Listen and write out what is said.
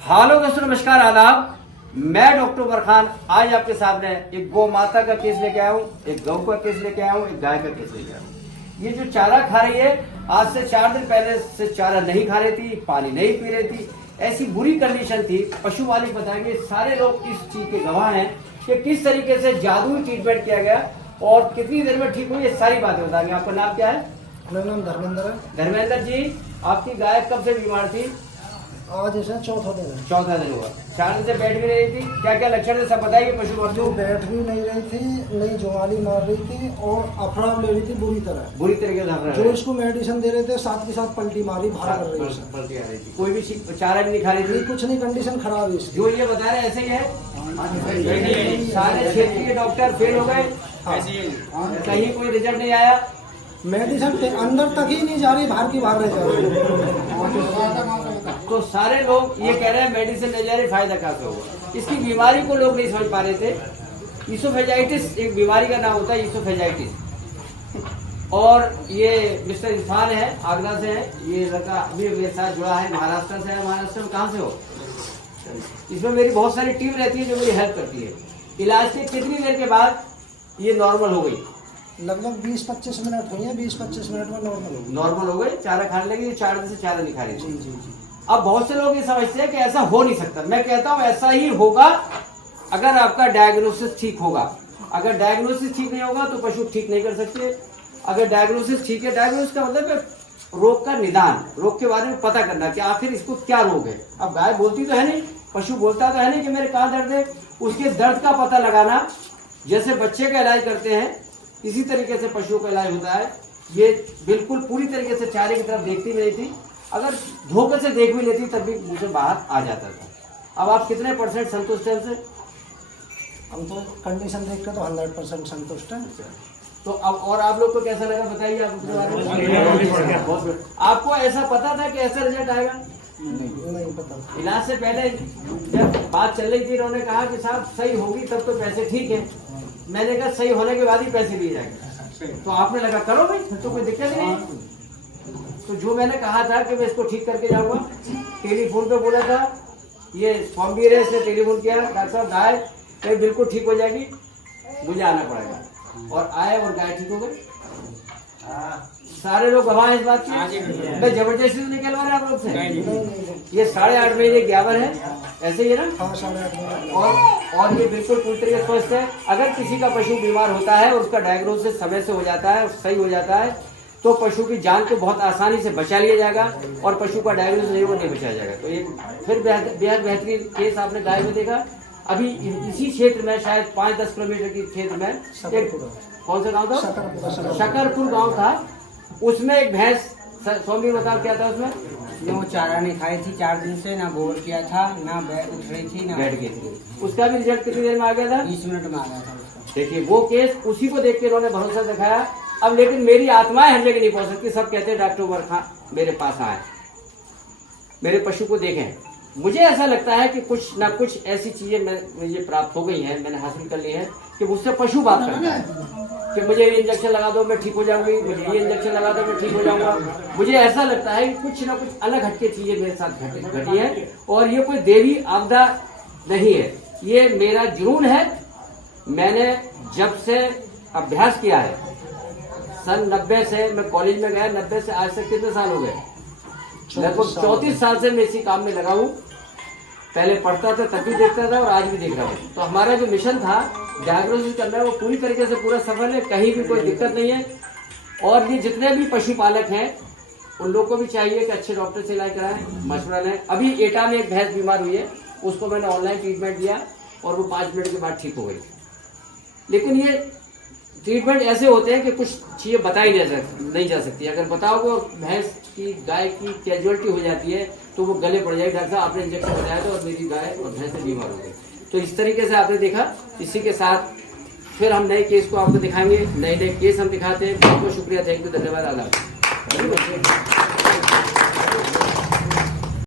Hello दोस्तों, नमस्कार, आदाब। मैं डॉक्टर उमर खान आज आपके सामने एक गौ माता का केस लेके आया हूँ, एक गौ का केस लेके आया हूँ, एक गाय का केस लेके आया हूँ। ये जो चारा खा रही है, आज से 4 दिन पहले से चारा नहीं खा रही थी, पानी नहीं पी रही थी, ऐसी बुरी कंडीशन थी। पशु मालिक बताएंगे, सारे लोग इस चीज के गवाह हैं कि किस तरीके से जादुई ट्रीटमेंट किया गया और कितनी देर में ठीक हुई। ये सारी बातें बताएंगे। आपका नाम क्या है? मेरा नाम धर्मेंद्र है। धर्मेंद्र जी, आपकी गाय कब से बीमार थी? आज ऐसा चौथा दिन है। चौथा दिन हुआ। 4 दिन से बैठ भी रही थी। क्या क्या लक्षण है सब बताइए। पशु जो बैठ भी नहीं रही थी, नहीं जुआली मार रही थी और अफरा ले रही थी बुरी तरीके से। जो इसको मेडिसिन दे रहे थे साथ के साथ पलटी मारी, बाहर कर रही है। पलटी आ रही थी। कोई भी चारा भी नहीं खा रही थी। कुछ नहीं, कंडीशन खराब है इसकी। जो ये बता रहे ऐसे ही है। सारे क्षेत्रीय डॉक्टर फेल हो गए, कहीं कोई रिजल्ट नहीं आया। मेडिसिन अंदर तक ही नहीं जा रही, बाहर की बाहर रह जा रही। तो सारे लोग ये कह रहे हैं मेडिसिन ले जा रही, फायदा कैसे होगा। इसकी बीमारी को लोग नहीं समझ पा रहे थे। ईसोफेजाइटिस एक बीमारी का नाम होता है, ईसोफेजाइटिस। और ये मिस्टर इरफान है, आगरा से है। ये लड़का अभी मेरे साथ जुड़ा है, महाराष्ट्र से है। महाराष्ट्र में कहाँ से हो? इसमें मेरी बहुत सारी टीम रहती है जो मेरी हेल्प करती है। इलाज के कितनी देर के बाद ये नॉर्मल हो गई? लगभग 20-25 मिनट हुई है। 20-25 मिनट में नॉर्मल हो गई। चारा खाने लगी। 4 दिन से चारा नहीं खा रही थी। जी। अब बहुत से लोग ये समझते हैं कि ऐसा हो नहीं सकता। मैं कहता हूं ऐसा ही होगा अगर आपका डायग्नोसिस ठीक होगा। अगर डायग्नोसिस ठीक नहीं होगा तो पशु ठीक नहीं कर सकते। अगर डायग्नोसिस ठीक है, डायग्नोसिस का मतलब है रोग का निदान, रोग के बारे में पता करना कि आखिर इसको क्या रोग है। अब गाय बोलती तो है नहीं, पशु बोलता तो है नहीं कि मेरे कहाँ दर्द है। उसके दर्द का पता लगाना, जैसे बच्चे का इलाज करते हैं इसी तरीके से पशुओं का इलाज होता है। ये बिल्कुल पूरी तरीके से चारे की तरफ देखती नहीं थी। अगर धोखे से देख भी लेती तब भी मुझे बाहर आ जाता था। अब आप कितने % संतुष्ट हैं उनसे? हम तो कंडीशन देख कर तो 100% संतुष्ट है। तो अब और आप लोग को कैसा लगा बताइए। आप उसके बारे में आपको ऐसा पता था कि ऐसा रिजल्ट आएगा? नहीं पता। इलाज से पहले जब बात चल रही थी, उन्होंने कहा कि साहब सही होगी तब तो पैसे ठीक है। मैंने कहा सही होने के बाद ही पैसे लिए जाएंगे। तो आपने लगा करो भाई, तो कोई दिक्कत नहीं। तो जो मैंने कहा था कि मैं इसको ठीक करके जाऊंगा, टेलीफोन पे बोला था, ये फॉर्मवीर है, इसने टेलीफोन किया, डॉक्टर साहब गाय कहीं बिल्कुल ठीक हो जाएगी, मुझे आना पड़ेगा। और आए और गाय ठीक हो गई। सारे लोग गवाह इस बात की। मैं जबरदस्ती तो निकलवा रहा आप लोग से। ये 8.5 महीने ग्यावर है, ऐसे ही है ना? हाँ, 8.5 महीने। और ये बिल्कुल पूरी तरीके से स्वस्थ है। अगर किसी का पशु बीमार होता है और उसका डायग्नोसिस समय से हो जाता है और सही हो जाता है तो पशु की जान को बहुत आसानी से बचा लिया जाएगा और पशु का डायग्नोसिस नहीं बचाया जाएगा। तो एक फिर बेहद बेहतरीन केस आपने गाय में देखा। अभी इसी क्षेत्र में शायद 5-10 किलोमीटर के क्षेत्र में एक कौन सा गाँव था? शकरपुर गाँव था। उसमें एक भैंस, स्वामी बताओ क्या था उसमें? वो चारा नहीं खाई थी 4 दिन से, ना गोबर किया था, ना उठ रही थी, ना बैठ गई थी। उसका भी रिजल्ट कितनी देर में आ गया था? 20 मिनट में आ गया था उसका। देखिए वो केस, उसी को देख के उन्होंने भरोसा दिखाया। अब लेकिन मेरी आत्माएं हर जगह नहीं पहुंच सकती। सब कहते हैं डॉक्टर उमर खान मेरे पास आए, मेरे पशु को देखें। मुझे ऐसा लगता है कि कुछ ना कुछ ऐसी चीजें मुझे प्राप्त हो गई हैं, मैंने हासिल कर ली है कि मुझसे पशु बात करता है कि मुझे ये इंजेक्शन लगा दो मैं ठीक हो जाऊंगी, मुझे ये इंजेक्शन लगा दो मैं ठीक हो जाऊंगा। मुझे ऐसा लगता है कि कुछ ना कुछ अलग हटके चीजें मेरे साथ घटी है। और ये कोई देवी आपदा नहीं है, ये मेरा जुनून है। मैंने जब से अभ्यास किया है, सन 90 से मैं कॉलेज में गया, 90 से आज तक कितने साल हो गए? लगभग 34 साल से मैं इसी काम में लगा हूँ। पहले पढ़ता था तब भी देखता था और आज भी देख रहा हूँ। तो हमारा जो मिशन था डायग्नोसिस करना, वो पूरी तरीके से पूरा सफल है, कहीं भी कोई दिक्कत नहीं है। और ये जितने भी पशुपालक हैं उन लोग को भी चाहिए कि अच्छे डॉक्टर से इलाज कराएं, मशवरा लें। अभी एटा में एक भैंस बीमार हुई है, उसको मैंने ऑनलाइन ट्रीटमेंट दिया और वो 5 मिनट के बाद ठीक हो गई। लेकिन ये ट्रीटमेंट ऐसे होते हैं कि कुछ चीजें बताई नहीं जा सकती। अगर बताओगे और भैंस की गाय की कैजुअलिटी हो जाती है तो वो गले पड़ जाएगी। डॉक्टर साहब आपने इंजेक्शन बताया था और मेरी गाय और भैंस बीमार हो गई। तो इस तरीके से आपने देखा। इसी के साथ फिर हम नए केस को आपको दिखाएंगे, नए केस हम दिखाते हैं। बहुत बहुत शुक्रिया, थैंक यू, धन्यवाद, आदाब।